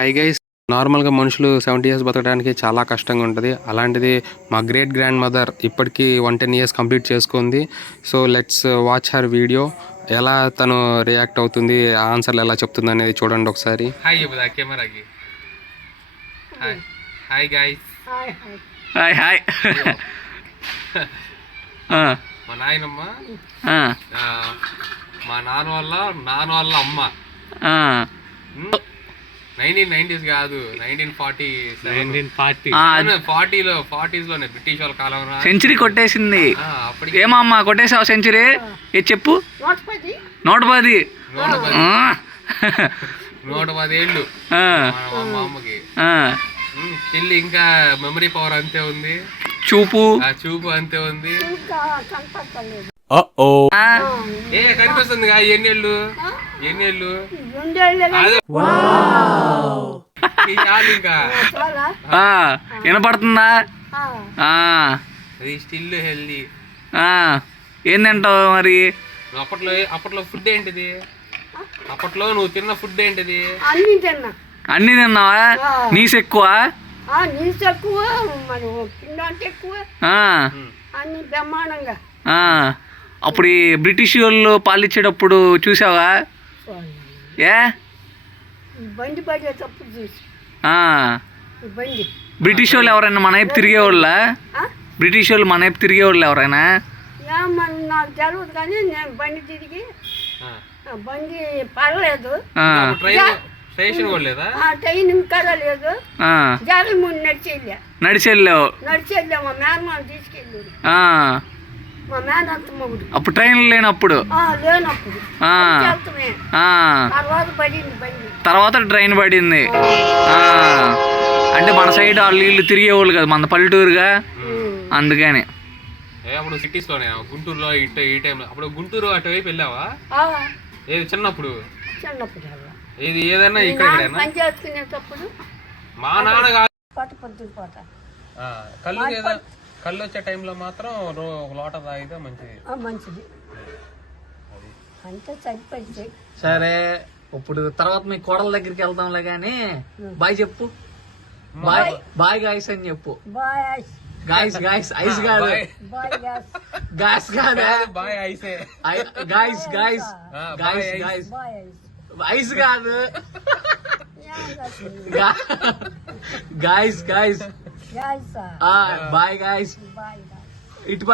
Hi guys, నార్మల్గా మనుషులు 70 years బతకడానికి చాలా కష్టంగా ఉంటుంది. అలాంటిది మా గ్రేట్ గ్రాండ్ మదర్ ఇప్పటికీ 110 ఇయర్స్ కంప్లీట్ చేసుకుంది. So let's watch her video. ఎలా తను రియాక్ట్ అవుతుంది, ఆన్సర్లు ఎలా చెప్తుంది అనేది చూడండి ఒకసారి. హాయ్ కెమెరాకి. Hi hi guys. Hi hi. మా నాయనమ్మ మా నాన్న వాళ్ళ అమ్మ 1990s కాదు, 1940s లోనే బ్రిటిష్ వాళ్ళ కాలంలో సెంచరీ కొట్టేసింది. ఏమమ్మా కొట్టేసావు సెంచరీ? ఏ చెప్పు. 110 ఏళ్ళు మా అమ్మకి. చెల్లి ఇంకా మెమరీ పవర్ అంతే ఉంది, చూపు అంతే ఉంది. కనిపిస్తుంది ఎన్నేళ్ళు ఇంకా వినపడుతుందా? Still healthy. ఏం తింటావు మరి? అప్పట్లో ఫుడ్ ఏంటిది? అప్పట్లో నువ్వు తిన్న ఫుడ్ ఏంటిది? అన్ని తిన్నావా? నీసు ఎక్కువ? అప్పుడు ఈ బ్రిటిష్ వాళ్ళు పాలిచ్చేటప్పుడు చూసావా? ఏ బ్రిటిష్ వాళ్ళు ఎవరైనా మన వైపు తిరిగేవాళ్ళ? బ్రిటిష్ వాళ్ళు మన వైపు తిరిగేవాళ్ళు ఎవరైనా? నాకు తెలియదు కానీ నేను బండి తిరిగి బండి పర్లేదు, ట్రైన్ ఇంకా లేదు, జాలి ముందు నడిచెళ్ళావు. మా మేనమామ తీసుకెళ్ళాడు, మా మేనంత మొగుడు. అప్పుడు ట్రైన్ లేనప్పుడు తర్వాత ట్రైన్ పడింది. అంటే మన సైడ్ వాళ్ళు వీళ్ళు తిరిగేవాళ్ళు కదా, మన పల్లెటూరుగా, అందుకని. అప్పుడు సిటీస్ లోనే గుంటూరులో ఈ టైంలో అప్పుడు గుంటూరు అటువైపు వెళ్ళావా? ఏది చిన్నప్పుడు ఇది ఏదైనా ఇక్కడ పని చేసుకునేటప్పుడు మా నాన్న కళ్ళు వచ్చే టైంలో మాత్రం ఒక లోట తాగితే మంచిది. అంతే సరిపోయింది. సరే, ఇప్పుడు తర్వాత మీ కోడల దగ్గరికి వెళ్తాంలే గానీ బాయ్ చెప్పు. బాయ్ గాయస్ అని చెప్పు. గాయస్ ఐస్ కాదు, గాయస్ కాదు, బాయ్ ఐసే. గాయస్ ఐస్ కాదు, గాయస్ బాయ్ గాయస్. ఇటు